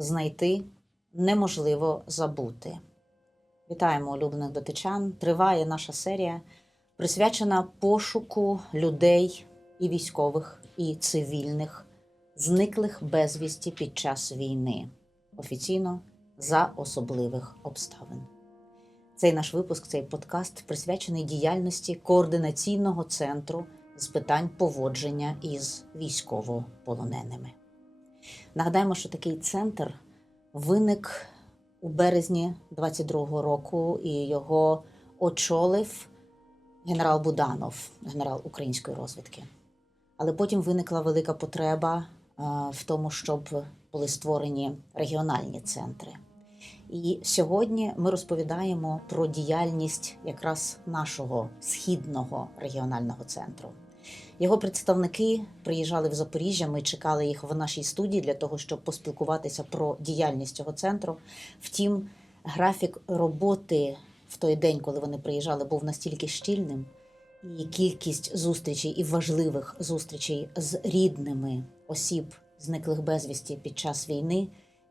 знайти, неможливо забути. Вітаємо улюблених дотичан. Триває наша серія, присвячена пошуку людей і військових, і цивільних, зниклих безвісті під час війни, офіційно за особливих обставин. Цей наш випуск, цей подкаст присвячений діяльності координаційного центру з питань поводження із військовополоненими. Нагадаємо, що такий центр виник у березні 22-го року, і його очолив генерал Буданов, генерал української розвідки. Але потім виникла велика потреба е, в тому, щоб були створені регіональні центри. І сьогодні ми розповідаємо про діяльність якраз нашого східного регіонального центру. Його представники приїжджали в Запоріжжя. Ми чекали їх в нашій студії для того, щоб поспілкуватися про діяльність цього центру. Втім, графік роботи в той день, коли вони приїжджали, був настільки щільним, і кількість зустрічей і важливих зустрічей з рідними осіб, зниклих безвісті під час війни,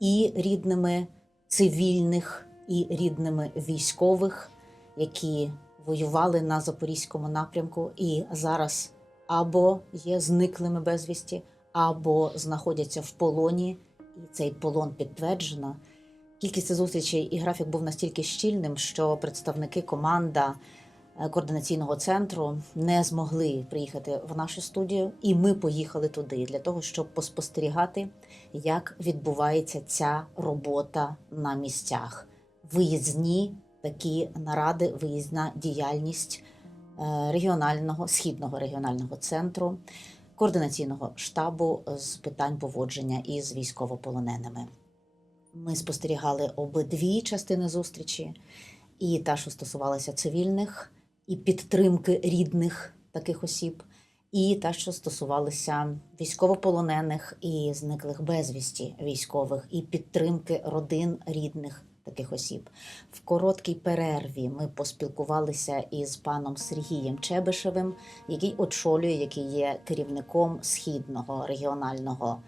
і рідними цивільних і рідними військових, які воювали на запорізькому напрямку і зараз або є зниклими безвісті, або знаходяться в полоні, і цей полон підтверджено. Кількість зустрічей і графік був настільки щільним, що представники команда е, координаційного центру не змогли приїхати в нашу студію, і ми поїхали туди для того, щоб поспостерігати, як відбувається ця робота на місцях. Виїзні такі наради, виїзна діяльність регіонального східного регіонального центру координаційного штабу з питань поводження із військовополоненими. Ми спостерігали обидві частини зустрічі, і та, що стосувалася цивільних, і підтримки рідних таких осіб, і та, що стосувалася військовополонених і зниклих безвісті військових, і підтримки родин рідних таких осіб. В короткій перерві ми поспілкувалися із паном Сергієм Чебишевим, який очолює, який є керівником східного регіонального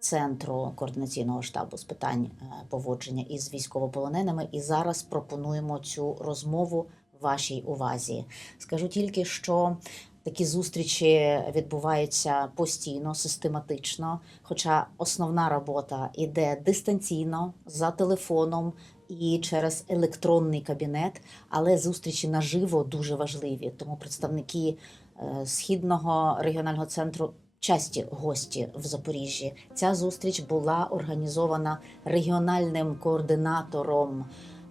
центру координаційного штабу з питань е, поводження із військовополоненими. І зараз пропонуємо цю розмову вашій увазі. Скажу тільки, що такі зустрічі відбуваються постійно, систематично. Хоча основна робота іде дистанційно за телефоном. І через електронний кабінет, але зустрічі наживо дуже важливі. Тому представники е, східного регіонального центру часті гості в Запоріжжі. Ця зустріч була організована регіональним координатором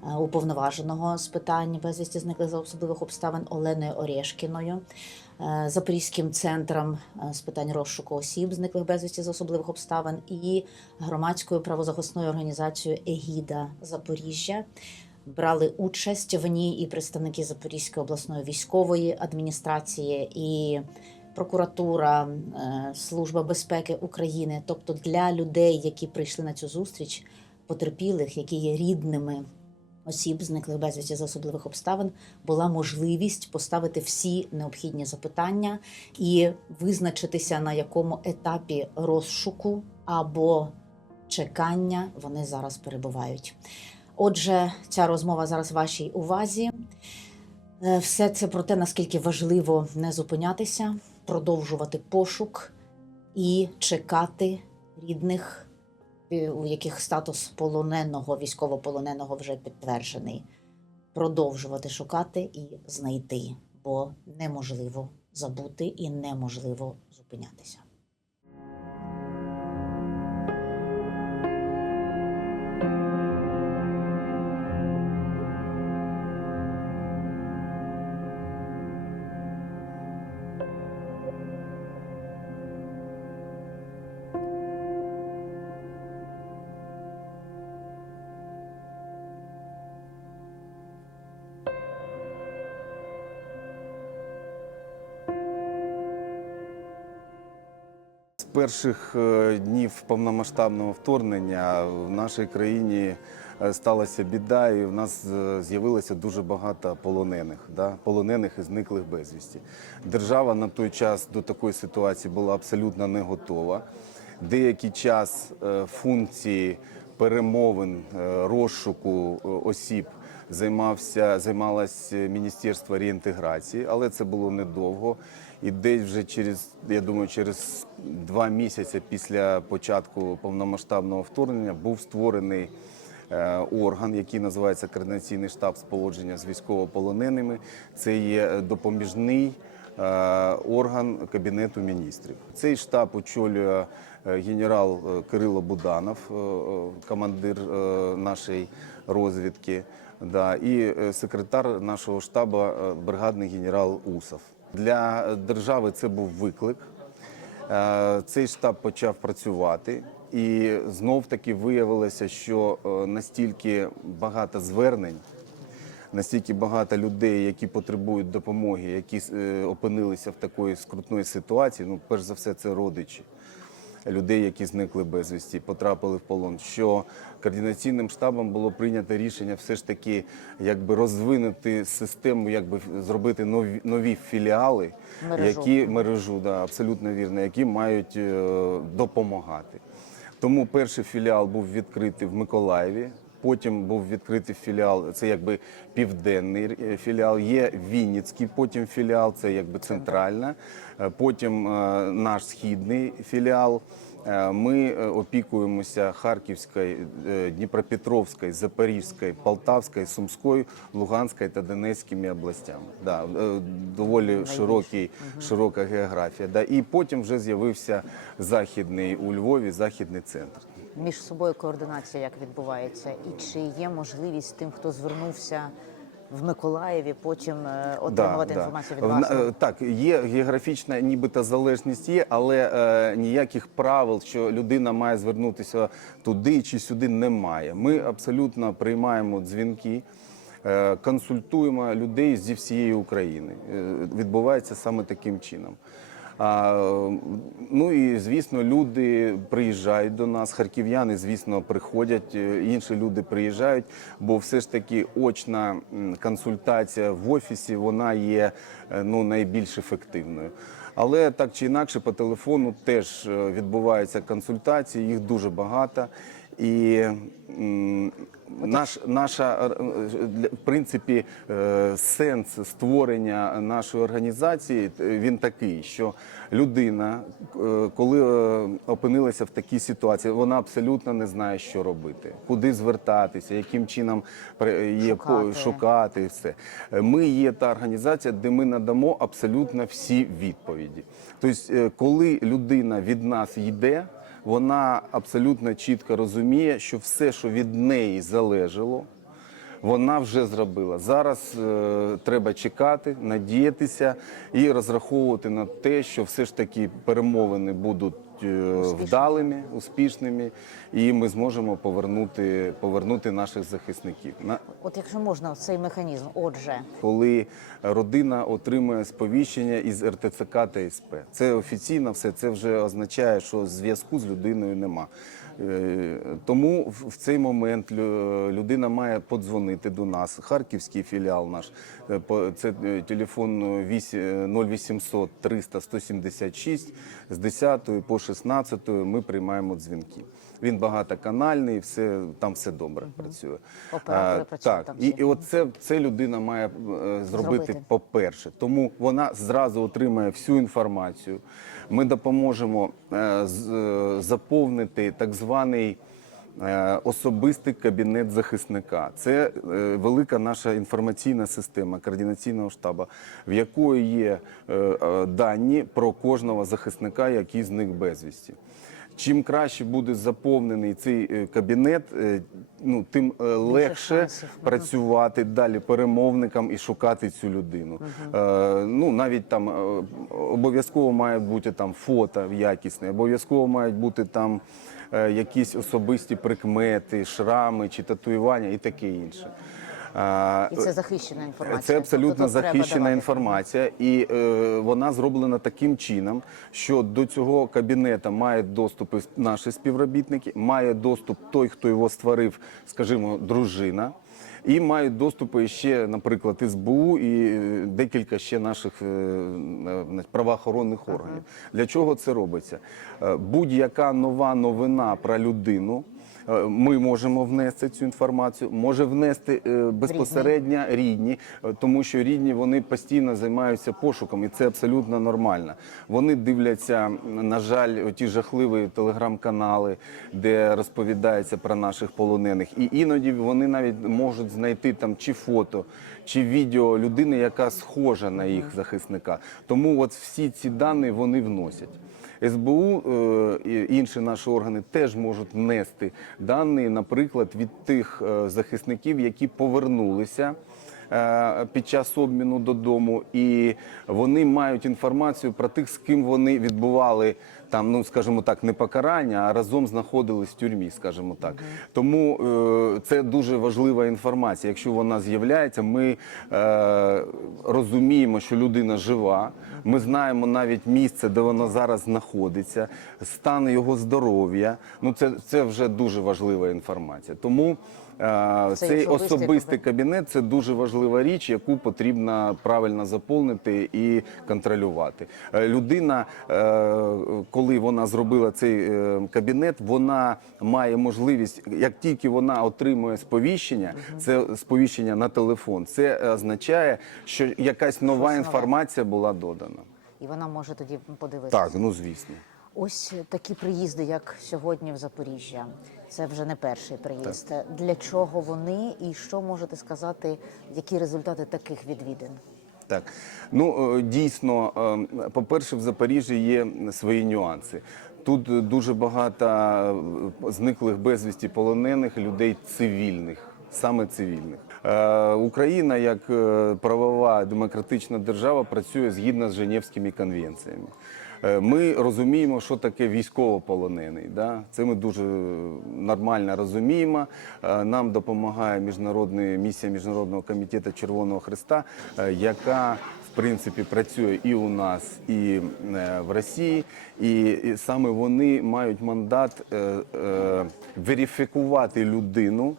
е, уповноваженого з питань безвісті зниклих за особливих обставин Оленою Орешкіною. Е, Запорізьким центром е, з питань розшуку осіб, зниклих безвісті з особливих обставин, і громадською правозахисною організацією Егіда Запоріжжя. Брали участь в ній і представники Запорізької обласної військової адміністрації, і прокуратура, е, Служба безпеки України, тобто для людей, які прийшли на цю зустріч, потерпілих, які є рідними осіб, зниклих безвісті з особливих обставин, була можливість поставити всі необхідні запитання і визначитися, на якому етапі розшуку або чекання вони зараз перебувають. Отже, ця розмова зараз в вашій увазі. Е, Все це про те, наскільки важливо не зупинятися, продовжувати пошук і чекати рідних, у яких статус полоненого, військовополоненого вже підтверджений. Продовжувати шукати і знайти, бо неможливо забути і неможливо зупинятися. Перших е, днів повномасштабного вторгнення в нашій країні е, сталася біда, і в нас е, з'явилося дуже багато полонених, да? полонених і зниклих безвісті. Держава на той час до такої ситуації була абсолютно не готова. Деякий час функції перемовин, розшуку осіб займався займалось Міністерство реінтеграції, але це було недовго. І десь вже через, я думаю, через два місяці після початку повномасштабного вторгнення був створений е, орган, який називається Координаційний штаб з поводження з військовополоненими. Це є допоміжний е, орган Кабінету міністрів. Цей штаб очолює е, генерал Кирило Буданов, командир нашої розвідки, да, і секретар нашого штабу бригадний генерал Усов. Для держави це був виклик. Е, Цей штаб почав працювати, і знов таки виявилося, що е, настільки багато звернень, настільки багато людей, які потребують допомоги, які е, опинилися в такої скрутної ситуації. Ну, перш за все, це родичі людей, які зникли безвісті, потрапили в полон. Що координаційним штабом було прийнято рішення все ж таки якби розвинути систему, якби зробити нові, нові філіали, Мережу. які мережу, да, абсолютно вірно, які мають е, допомагати. Тому перший філіал був відкритий в Миколаєві. Потім був відкритий філіал, це якби південний е, філіал. Є Вінницький, потім філіал, це якби центральна. Е, Потім е, наш східний філіал. Ми опікуємося Харківською, Дніпропетровською, Запорізькою, Полтавською, Сумською, Луганською та Донецькими областями. Да, доволі широкий, широка географія. Да. І потім вже з'явився західний у Львові, західний центр. Між собою координація як відбувається, і чи є можливість тим, хто звернувся в Миколаєві, потім е, отримувати інформацію від вас? е, Так, є географічна нібито залежність є, але е, ніяких правил, що людина має звернутися туди чи сюди, немає. Ми абсолютно приймаємо дзвінки. е, Консультуємо людей зі всієї України. Е, Відбувається саме таким чином. Ну і звісно, люди приїжджають до нас. Харків'яни, звісно, приходять. е, Інші люди приїжджають, бо все ж таки очна консультація в офісі вона є е, ну найбільш ефективною. Але так чи інакше, по телефону теж е, відбуваються консультації, їх дуже багато. І наш, наша е, в принципі е, сенс створення нашої організації е, він такий, що людина, коли опинилася в такій ситуації, вона абсолютно не знає, що робити, куди звертатися, яким чином є Шукати. шукати все. Ми є та організація, де ми надамо абсолютно всі відповіді. Тобто, коли людина від нас йде, вона абсолютно чітко розуміє, що все, що від неї залежало, вона вже зробила. Зараз е, треба чекати, надіятися і розраховувати на те, що все ж таки перемовини будуть вдалими, успішними, і ми зможемо повернути, повернути наших захисників. От якщо можна, цей механізм, отже, коли родина отримує сповіщення із РТЦК та СП. Це офіційно все, це вже означає, що зв'язку з людиною нема. Е, Тому в цей момент людина має подзвонити до нас. Харківський філіал наш е, це е, телефон 0800 300 176 з 10 по 16 ми приймаємо дзвінки. Він багатоканальний, все там все добре працює. Оператори А, так, там і, і от це, це людина має е, зробити, Зробити. по-перше. Тому вона зразу отримає всю інформацію. Ми допоможемо е, з- е, заповнити так званий. Е, Особистий кабінет захисника це е, велика наша інформаційна система координаційного штабу, в якої є е, дані про кожного захисника, який зник безвісті. Чим краще буде заповнений цей кабінет, ну тим легше працювати далі перемовникам і шукати цю людину. Е, ну навіть там обов'язково має бути там фото якісне, обов'язково мають бути там якісь особисті прикмети, шрами чи татуювання і таке інше. Е, і це захищена інформація. це абсолютно Тобто захищена інформація, і е, вона зроблена таким чином, що до цього кабінету мають доступ наші співробітники, має доступ той, хто його створив, скажімо, дружина. І мають доступи ще, наприклад, СБУ і е, декілька ще наших е, правоохоронних органів. Для чого це робиться? Е, Будь-яка нова новина про людину Ми можемо внести цю інформацію, може внести е, безпосередньо рідні, е, тому що рідні вони постійно займаються пошуком, і це абсолютно нормально. Вони дивляться, на жаль, ті жахливі телеграм-канали, де розповідається про наших полонених. І іноді вони навіть можуть знайти там чи фото, чи відео людини, яка схожа на їх захисника. Тому от всі ці дані вони вносять. СБУ е, і інші наші органи теж можуть нести дані, наприклад, від тих е, захисників, які повернулися е, під час обміну додому, і вони мають інформацію про тих, з ким вони відбували там, ну скажімо так, не покарання, а разом знаходились в тюрмі, скажімо так. Тому е, це дуже важлива інформація. Якщо вона з'являється, ми е, розуміємо, що людина жива. Ми знаємо навіть місце, де вона зараз знаходиться, стан його здоров'я. Ну це, це вже дуже важлива інформація. Тому е, Цей цей особистий особистий кабінет це дуже важлива річ, яку потрібно правильно заповнити і контролювати. Е, Людина, е, коли вона зробила цей кабінет, вона має можливість, як тільки вона отримує сповіщення, це сповіщення на телефон. Це означає, що якась нова інформація була додана. І вона може тоді подивитися. Так, ну звісно. Ось такі приїзди, як сьогодні в Запоріжжя. Це вже не перший приїзд. Для чого вони і що можете сказати, які результати таких відвідин? Так, ну е, дійсно, е, по-перше, в Запоріжжі є свої нюанси. Тут дуже багато е, зниклих безвісті полонених людей цивільних, саме цивільних. Україна, як правова демократична держава, працює згідно з Женевськими конвенціями. Е, Ми розуміємо, що таке військовополонений. Да? Це ми дуже нормально розуміємо. Е, Нам допомагає міжнародна місія Міжнародного комітету Червоного Христа, е, яка в принципі працює і у нас, і в Росії. І, саме вони мають мандат верифікувати людину,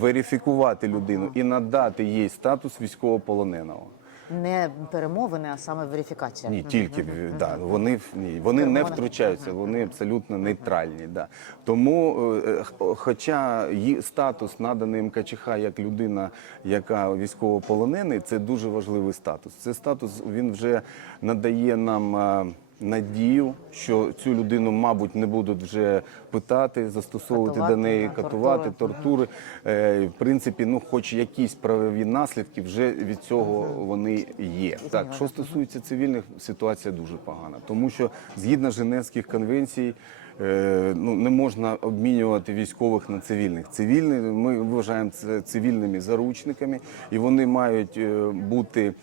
верифікувати людину і надати їй статус військовополоненого. Не перемовини, а саме верифікація. Ні, тільки да, вони ні, вони не втручаються, вони абсолютно нейтральні. Да. Тому, е, хоча її статус наданий МКЧХ як людина, яка військовополонений, це дуже важливий статус. Це статус він вже надає нам. е, Надію, що цю людину, мабуть, не будуть вже питати, застосовувати Катувати, до неї, да, катувати, тортури. тортури. Е, В принципі, ну, хоч якісь правові наслідки вже від цього вони є. Так, що стосується цивільних, ситуація дуже погана, тому що згідно Женевських конвенцій. е, Ну, не можна обмінювати військових на цивільних. Цивільні ми вважаємо це цивільними заручниками, і вони мають е, бути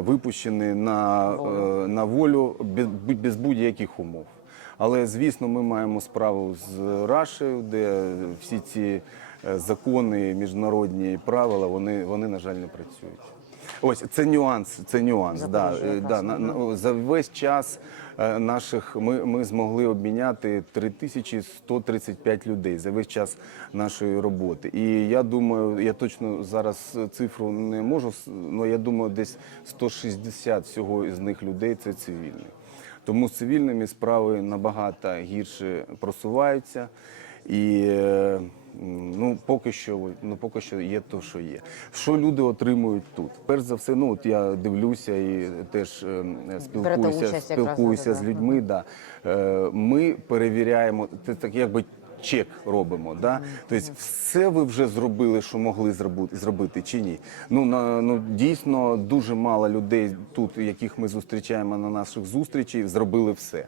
випущені на, е, на волю без, без будь-яких умов. Але звісно, ми маємо справу з Рашею, де всі ці е, закони, міжнародні правила, вони, вони на жаль, не працюють. Ось це нюанс. Це нюанс. Да, е, да, на, на- за весь час е, наших ми, ми змогли обміняти 3135 людей за весь час нашої роботи. І я думаю, я точно зараз цифру не можу, але я думаю, десь 160 всього із них людей це цивільні. Тому з цивільними справи набагато гірше просуваються. І е, ну, поки що, ну, поки що є то, що є. Що люди отримують тут? Перш за все, ну от я дивлюся і теж е, спілкуюся, участь спілкуюся з людьми. Да. Е, Ми перевіряємо, це так якби чек робимо. Да? Тобто, все ви вже зробили, що могли зробити, чи ні? Ну, на, ну дійсно дуже мало людей тут, яких ми зустрічаємо на наших зустрічах, зробили все.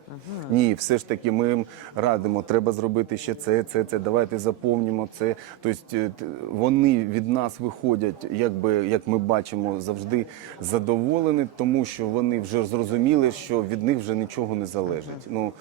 Ні, все ж таки ми їм радимо, треба зробити ще це, це, це. Давайте заповнимо це. Тобто е, вони від нас виходять, якби як ми бачимо, завжди задоволені, тому що вони вже зрозуміли, що від них вже нічого не залежить. Ну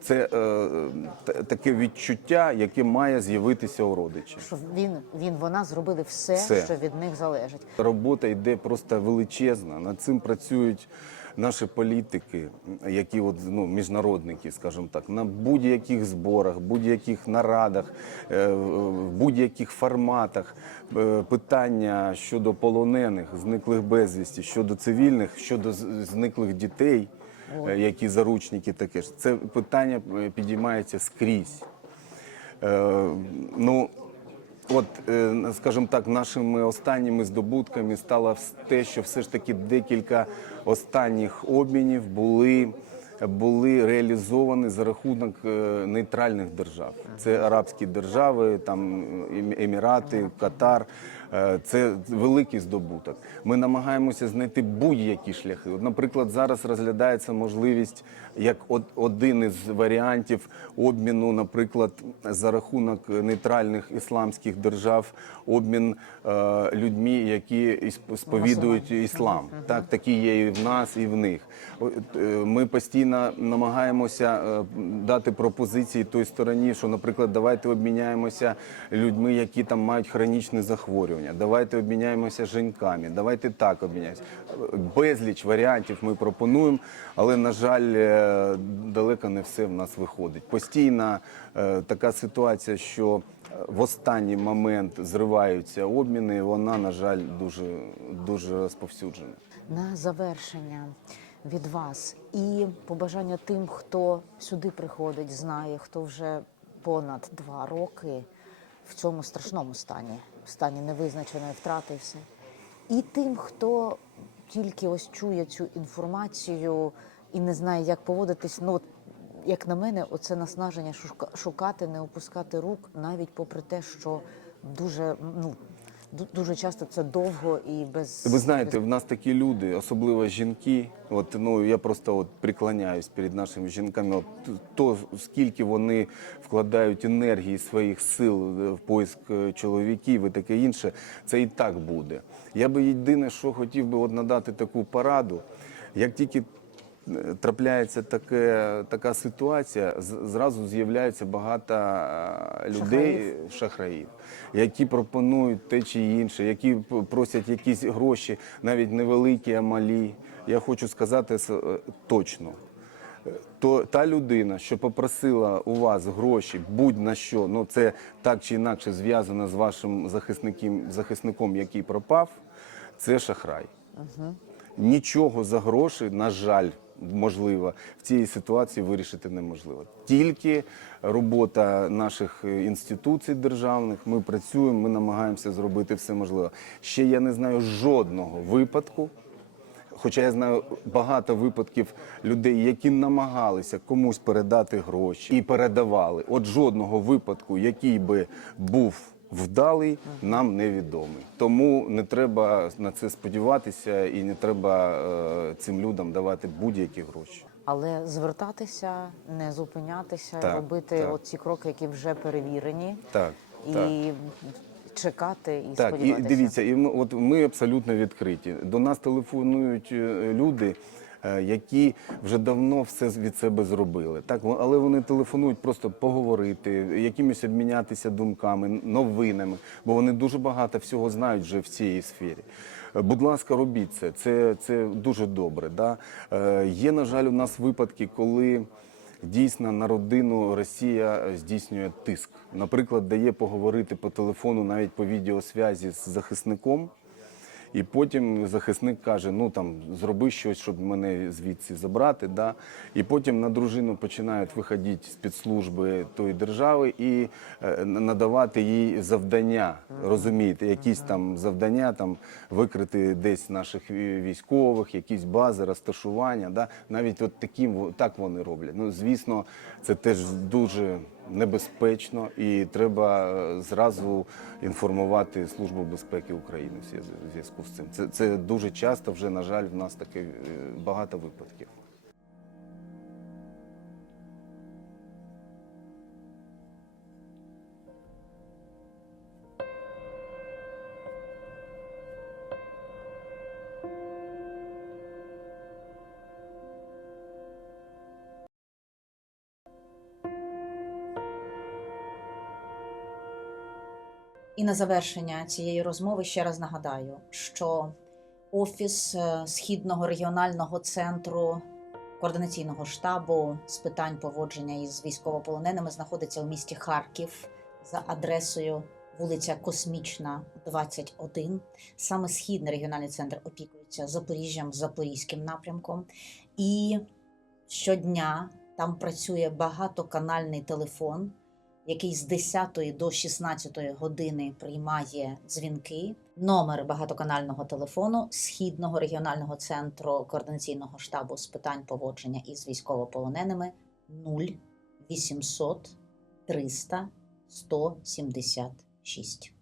це е, таке відчуття, яке має з'явитися у родичів. Що він, він, вона зробили все, Все. що від них залежить. Робота йде просто величезна. Над цим працюють наші політики, які от, ну, міжнародники, скажімо так, на будь-яких зборах, будь-яких нарадах, е, в будь-яких форматах е, питання щодо полонених, зниклих безвісті, щодо цивільних, щодо зниклих дітей, які заручники таке ж. Це питання е, підіймається скрізь. Е, ну, От, е, скажімо так, нашими останніми здобутками стало те, що все ж таки декілька останніх обмінів були, були реалізовані за рахунок е, нейтральних держав. Це арабські держави, там Ем- Емірати, Катар. Е, Це великий здобуток. Ми намагаємося знайти будь-які шляхи. От, наприклад, зараз розглядається можливість як од- один із варіантів обміну, наприклад, за рахунок нейтральних ісламських держав, обмін е, людьми, які сповідують іслам. Так, такі є і в нас, і в них. Е, Ми постійно намагаємося е, дати пропозиції той стороні, що, наприклад, давайте обміняємося людьми, які там мають хронічні захворювання. Давайте обміняємося жінками. Давайте так обміняємося. Безліч варіантів ми пропонуємо, але на жаль, далеко не все в нас виходить. Постійна е, така ситуація, що е, в останній момент зриваються обміни. Вона, на жаль, дуже дуже розповсюджена. на завершення від вас і побажання тим, хто сюди приходить, знає, хто вже понад два роки в цьому страшному стані, в стані невизначеної втрати, і все. І тим, хто тільки ось чує цю інформацію і не знає, як поводитись. Ну, от, як на мене, оце наснаження шука- шукати, не опускати рук, навіть попри те, що дуже ну дуже часто це довго і без Ви знаєте, в нас такі люди, особливо жінки. От ну я просто от приклоняюсь перед нашими жінками. От то скільки вони вкладають енергії своїх сил е, в поиск е, чоловіків і таке інше, це і так буде. Я би єдине, що хотів би от надати таку пораду, як тільки трапляється таке, така ситуація, зразу з'являється багато е, людей, шахраїв, які пропонують те чи інше, які просять якісь гроші, навіть невеликі, а малі. Я хочу сказати е, точно. То та людина, що попросила у вас гроші, будь-на що, ну це так чи інакше зв'язано з вашим захисником, захисником, який пропав, це шахрай. Нічого за гроші, на жаль, можливо, в цій ситуації вирішити неможливо. Тільки робота наших е, інституцій державних. Ми працюємо, ми намагаємося зробити все можливе. Ще я не знаю жодного випадку. Хоча я знаю багато випадків людей, які намагалися комусь передати гроші і передавали. От жодного випадку, який би був вдалий, нам невідомий. Тому не треба на це сподіватися і не треба е, цим людям давати будь-які гроші. Але звертатися, не зупинятися, Так, робити так. от ці кроки, які вже перевірені, Так, і так. чекати, і Так, і сподіватися. дивіться, і ми, от ми абсолютно відкриті. До нас телефонують е, люди, які вже давно все від себе зробили. Так, але вони телефонують просто поговорити, якимось обмінятися думками, новинами, бо вони дуже багато всього знають вже в цій сфері. Е, Будь ласка, робіть це. Це, це дуже добре. Да? Е, Є, на жаль, у нас випадки, коли. Дійсно, на родину Росія здійснює тиск. Наприклад, дає поговорити по телефону, навіть по відеосвязі з захисником. І потім захисник каже: ну там зроби щось, щоб мене звідси забрати. Да? І потім на дружину починають виходити спецслужби тої держави і е, надавати їй завдання. Розумієте, якісь там завдання, там викрити десь наших військових, якісь бази, розташування. Да? Навіть от таким так вони роблять. Ну звісно, це теж дуже небезпечно, і треба е, зразу інформувати Службу безпеки України в зв'язку з цим. Це, це дуже часто вже, на жаль, в нас таке е, багато випадків. І на завершення цієї розмови ще раз нагадаю, що офіс е, східного регіонального центру координаційного штабу з питань поводження із військовополоненими знаходиться у місті Харків за адресою вулиця Космічна, 21. Саме східний регіональний центр опікується Запоріжжям, Запорізьким напрямком. І щодня там працює багатоканальний телефон який з 10 до 16 години приймає дзвінки. Номер багатоканального телефону Східного регіонального центру координаційного штабу з питань поводження із військовополоненими 0800 300 176.